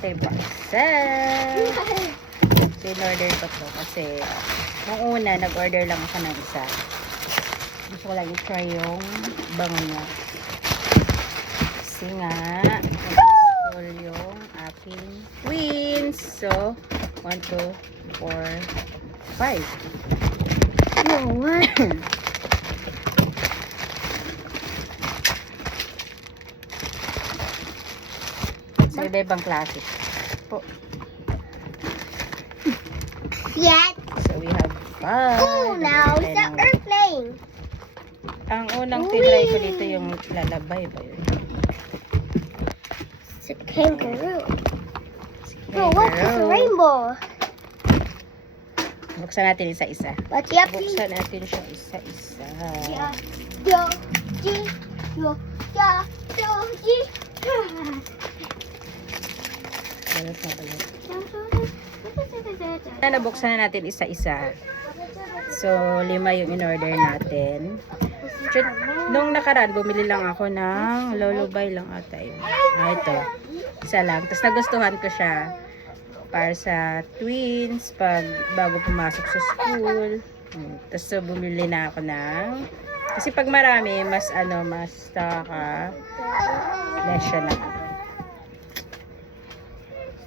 Parcel. So, in-order ko to kasi nung una, nag-order lang ako ng isa. Gusto ko lang i-try yung bango niya. Kasi nga, nag-install yung aking twins. So, 1, 2, 4, 5. No, what? So, iba-ibang klase po. Yet. So, we have 5. Oh, now it's an airplane. Ang unang tinry ko dito yung lalabay ba yun? It's a kangaroo. Oh, what is a rainbow? Buksan natin isa-isa. But you have to. Buksan natin siya isa-isa. Yeah. Yo, G, yo, yeah, yo, G. Balat na balat. Nabuksan na natin isa-isa. So, 5 yung in-order natin. Nung nakaraan, bumili lang ako ng lullaby lang ata yun. Ito. Isa lang. Tapos nagustuhan ko siya para sa twins pag bago pumasok sa school. Tapos so, bumili na ako ng kasi pag marami, mas mas lesson na.